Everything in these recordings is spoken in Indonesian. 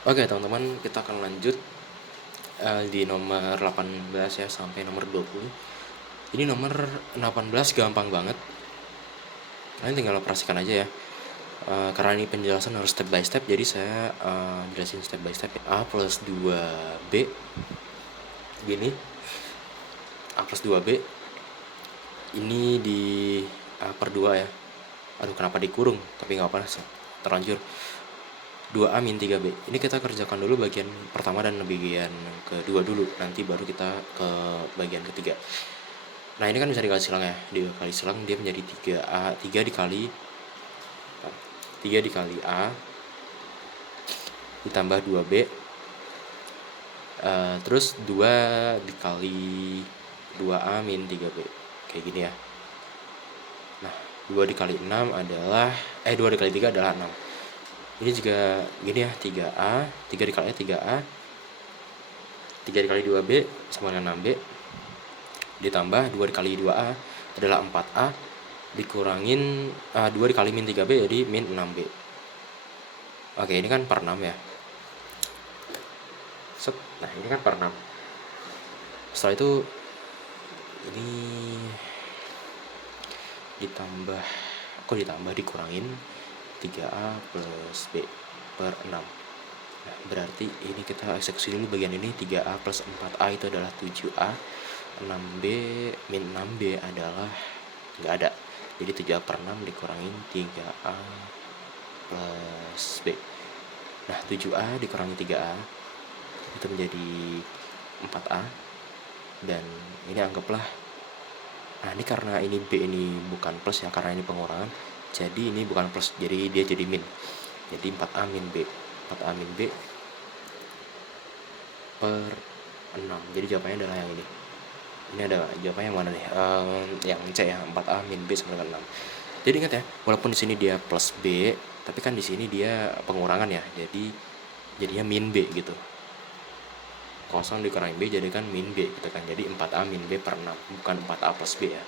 Oke teman-teman, kita akan lanjut di nomor 18 ya sampai nomor 20. Ini nomor 18 gampang banget. Kalian tinggal operasikan aja ya. Karena ini penjelasan harus step by step, jadi saya jelasin step by step. A plus 2B gini. A plus 2B ini di A per 2 ya. Aduh, kenapa dikurung? Tapi nggak apa-apa, terlanjur. 2A min 3B. Ini kita kerjakan dulu bagian pertama dan bagian kedua dulu. Nanti baru kita ke bagian ketiga. Nah, ini kan bisa dikali silang ya. Dikali silang dia menjadi 3A. 3 dikali A ditambah 2B. Terus 2 dikali 2A min 3B. Kayak gini ya. Nah, 2 dikali 6 adalah 2 dikali 3 adalah 6. Ini juga gini ya, 3A, 3 dikali 3A, 3 dikali 2B sama dengan 6B, ditambah 2 dikali 2A adalah 4A, dikurangin 2 dikali min 3B jadi min 6B. Oke, ini kan per 6 ya. Nah, ini kan per 6. Setelah itu, ini ditambah dikurangin 3A plus B per 6. Nah, berarti ini kita eksekusi dulu bagian ini. 3A plus 4A itu adalah 7A, 6B min 6B adalah nggak ada, jadi 7A per 6 dikurangin 3A plus B. Nah, 7A dikurangi 3A itu menjadi 4A, dan ini anggaplah, nah ini karena ini B ini bukan plus ya, karena ini pengurangan, jadi ini bukan plus, jadi dia jadi min, jadi 4A min B. 4A min B per 6. Jadi jawabannya adalah yang ini. Ini ada jawabannya yang mana nih? Yang C ya, 4A min B sama dengan 6. Jadi ingat ya, walaupun di sini dia plus B, tapi kan di sini dia pengurangan ya. Jadi jadinya min B gitu. 0 dikurangi B jadikan min B gitu kan. Jadi 4A min B per 6, bukan 4A plus B ya.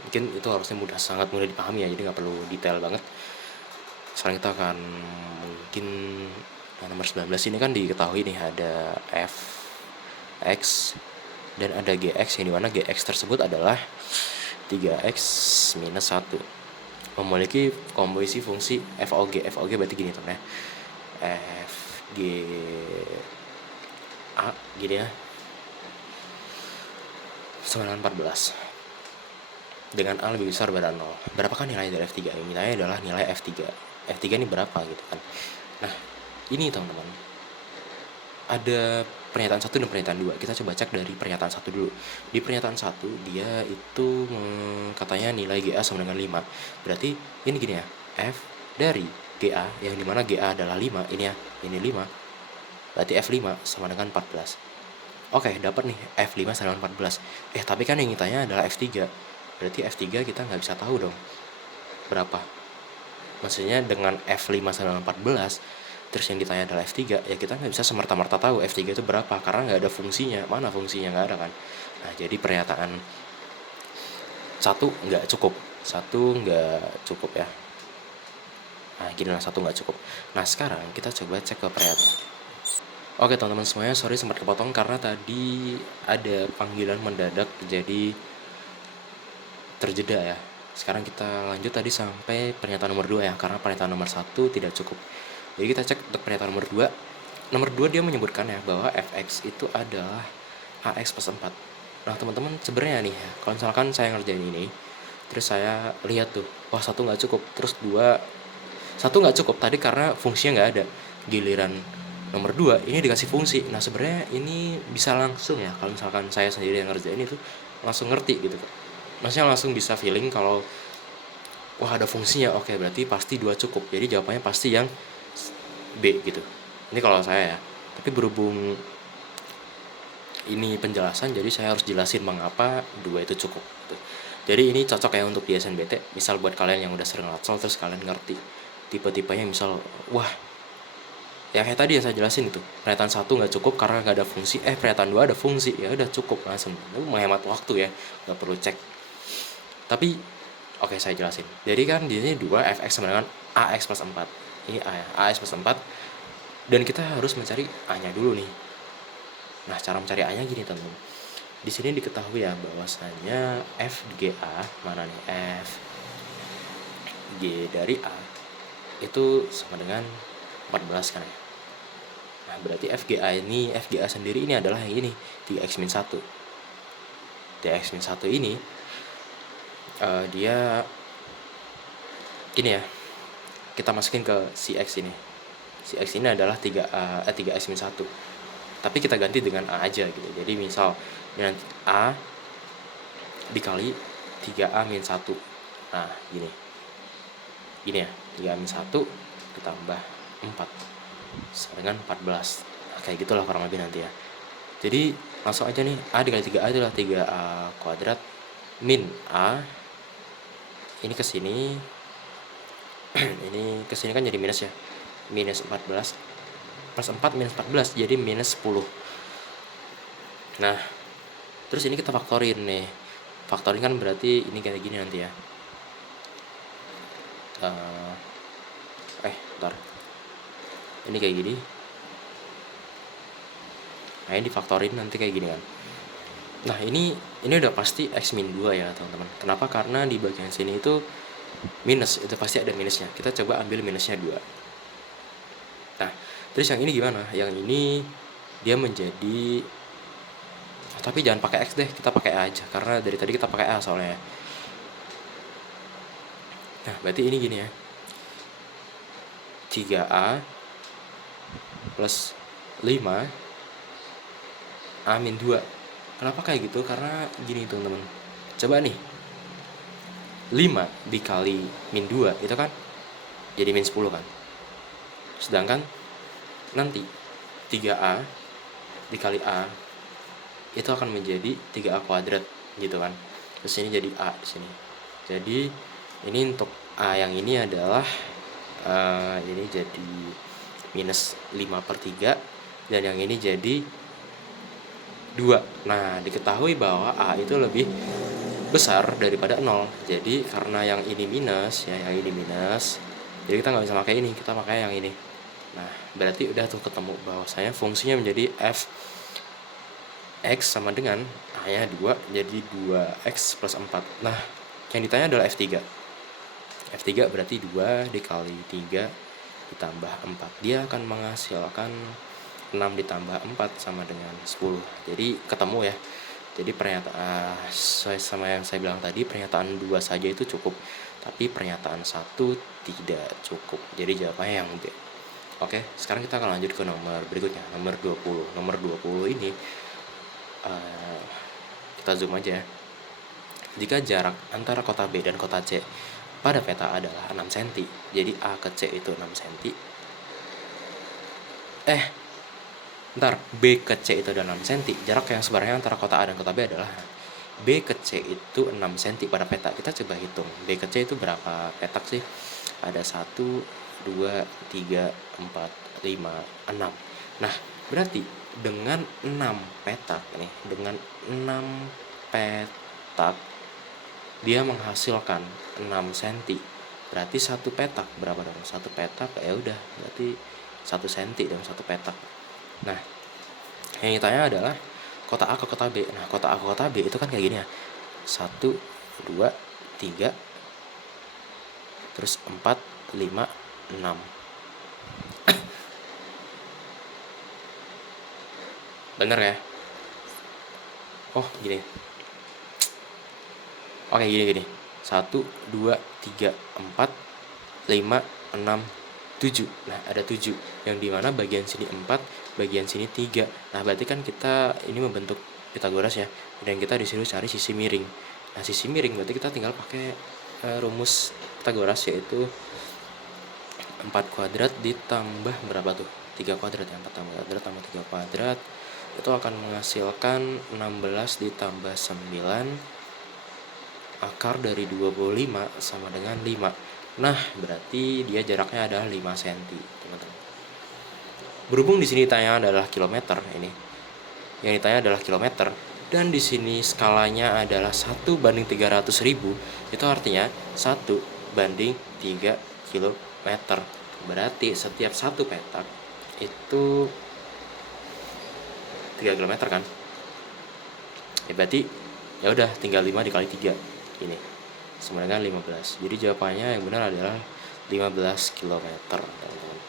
Mungkin itu harusnya sangat mudah dipahami ya, jadi nggak perlu detail banget. Sekarang kita akan mungkin nomor 19 ini kan diketahui nih ada fx dan ada gx, yang dimana gx tersebut adalah 3x minus 1, memiliki komposisi fungsi FOG. FOG berarti gini teman ya, FG A gini ya, 914 dengan A lebih besar pada 0. Berapakah nilai dari F3? Yang nilainya adalah nilai F3. F3 ini berapa gitu kan. Nah, ini teman-teman, ada pernyataan 1 dan pernyataan 2. Kita coba cek dari pernyataan 1 dulu. Di pernyataan 1 dia itu katanya nilai GA sama dengan 5. Berarti ini gini ya, F dari GA, yang dimana GA adalah 5, ini ya, ini 5. Berarti F5 sama dengan 14. Oke, dapat nih F5 sama dengan 14. Tapi kan yang ditanya adalah F3. Berarti F3 kita nggak bisa tahu dong berapa. Maksudnya dengan F5 sama dengan 14, terus yang ditanya adalah F3, ya kita nggak bisa semerta-merta tahu F3 itu berapa, karena nggak ada fungsinya. Mana fungsinya? Nggak ada kan. Nah, jadi pernyataan 1 nggak cukup. 1 nggak cukup ya. Nah, gini lah, 1 nggak cukup. Nah, sekarang kita coba cek ke pernyataan. Oke teman-teman semuanya, sorry sempat kepotong karena tadi ada panggilan mendadak, jadi terjeda ya. Sekarang kita lanjut tadi sampai pernyataan nomor 2 ya, karena pernyataan nomor 1 tidak cukup. Jadi kita cek untuk pernyataan nomor 2. Nomor 2 dia menyebutkan ya bahwa fx itu adalah ax plus 4. Nah teman-teman, sebenarnya nih, kalau misalkan saya ngerjain ini, terus saya lihat tuh, wah 1 nggak cukup, terus 2, 1 nggak cukup tadi karena fungsinya nggak ada. Giliran nomor 2 ini dikasih fungsi. Nah sebenarnya ini bisa langsung ya, kalau misalkan saya sendiri yang ngerjain itu langsung ngerti gitu. Maksudnya langsung bisa feeling kalau wah ada fungsinya, oke berarti pasti 2 cukup. Jadi jawabannya pasti yang B gitu. Ini kalau saya ya. Tapi berhubung ini penjelasan, jadi saya harus jelasin mengapa 2 itu cukup gitu. Jadi ini cocok ya untuk di SNBT. Misal buat kalian yang udah sering latsol, terus kalian ngerti tipe-tipenya, misal wah ya kayak tadi yang saya jelasin itu, pernyataan 1 nggak cukup karena nggak ada fungsi, pernyataan 2 ada fungsi, ya udah cukup langsung. Itu menghemat waktu ya, nggak perlu cek. Tapi oke, saya jelasin. Jadi kan di sini 2 fx sama dengan ax plus 4. Ini a ya, ax plus 4 Dan kita harus mencari A-nya dulu nih. Nah, cara mencari A-nya gini teman-teman. Di sini diketahui ya bahwasanya FGA, mana nih, FG dari A itu sama dengan 14 kan ya. Nah, berarti FGA sendiri ini adalah yang ini, 3x-1. 3x-1 ini dia gini ya. Kita masukin ke si X ini. Si X ini adalah 3x-1. Tapi kita ganti dengan A aja gitu. Jadi misal dengan A dikali 3A-1. Nah, gini ya, 3A-1 ditambah 4 sama dengan 14. Nah, kayak gitulah kurang lebih nanti ya. Jadi langsung aja nih, A dikali 3A adalah 3A kuadrat min A. Ini ke sini ini ke sini kan jadi minus ya. Minus 14 plus 4 minus 14 jadi minus 10. Nah, terus ini kita faktorin nih. Faktorin kan berarti ini kayak gini nanti ya. Bentar. Ini kayak gini. Nah, ini difaktorin nanti kayak gini kan. Nah, ini udah pasti X min 2 ya teman-teman. Kenapa? Karena di bagian sini itu minus, itu pasti ada minusnya. Kita coba ambil minusnya 2. Nah, terus yang ini gimana? Yang ini dia menjadi, tapi jangan pakai X deh, kita pakai A aja. Karena dari tadi kita pakai A soalnya. Nah, berarti ini gini ya. 3A plus 5 A min 2. Kenapa kayak gitu? Karena gini teman-teman. Coba nih, 5 dikali min 2 itu kan jadi min 10 kan. Sedangkan nanti 3A dikali A itu akan menjadi 3A kuadrat gitu kan. Terus ini jadi A di sini. Jadi ini untuk A yang ini adalah ini jadi minus 5/3 dan yang ini jadi 2. Nah, diketahui bahwa A itu lebih besar daripada 0. Jadi karena yang ini minus ya, yang ini minus, jadi kita nggak bisa pakai ini, kita pakai yang ini. Nah, berarti udah tuh ketemu bahwasanya fungsinya menjadi f x sama dengan A-nya 2, jadi 2x plus 4. Nah, yang ditanya adalah F3. F3 berarti 2 dikali 3 ditambah 4. Dia akan menghasilkan 6 ditambah 4 sama dengan 10. Jadi ketemu ya. Jadi pernyataan sama yang saya bilang tadi, pernyataan 2 saja itu cukup, tapi pernyataan 1 tidak cukup. Jadi jawabannya yang B. Oke, sekarang kita akan lanjut ke nomor berikutnya, nomor 20. Nomor 20 ini kita zoom aja ya. Jika jarak antara kota B dan kota C pada peta adalah 6 cm, jadi A ke C itu 6 cm. B ke C itu adalah 6 cm. Jarak yang sebenarnya antara kota A dan kota B adalah B ke C itu 6 cm pada peta. Kita coba hitung B ke C itu berapa petak sih? Ada 1, 2, 3, 4, 5, 6. Nah, berarti dengan 6 petak nih, dengan 6 petak dia menghasilkan 6 cm. Berarti satu petak berapa dong? Satu petak ya udah berarti 1 cm dong satu petak. Nah, yang ditanya adalah kota A ke kota B. Nah, kota A ke kota B itu kan kayak gini ya. 1, 2, 3, terus 4, 5, 6. Bener ya? Oh, gini. Oke, gini. 1, 2, 3, 4, 5, 6, 7. Nah, ada 7. Yang dimana bagian sini 4, bagian sini 3. Nah, berarti kan kita ini membentuk Pitagoras ya. Dan kita disuruh cari sisi miring. Nah, sisi miring berarti kita tinggal pakai rumus Pitagoras, yaitu 4 kuadrat ditambah berapa tuh? 3 kuadrat ya. 4 kuadrat tambah 3 kuadrat itu akan menghasilkan 16 ditambah 9 akar dari 25 sama dengan 5. Nah, berarti dia jaraknya adalah 5 cm, teman-teman. Berhubung di sini ditanya adalah kilometer ini. Yang ditanya adalah kilometer dan di sini skalanya adalah 1/300.000, itu artinya 1/3 km. Berarti setiap satu petak itu 3 kilometer kan. Ya berarti ya udah tinggal 5 dikali 3 ini sama dengan 15. Jadi jawabannya yang benar adalah 15 kilometer teman-teman.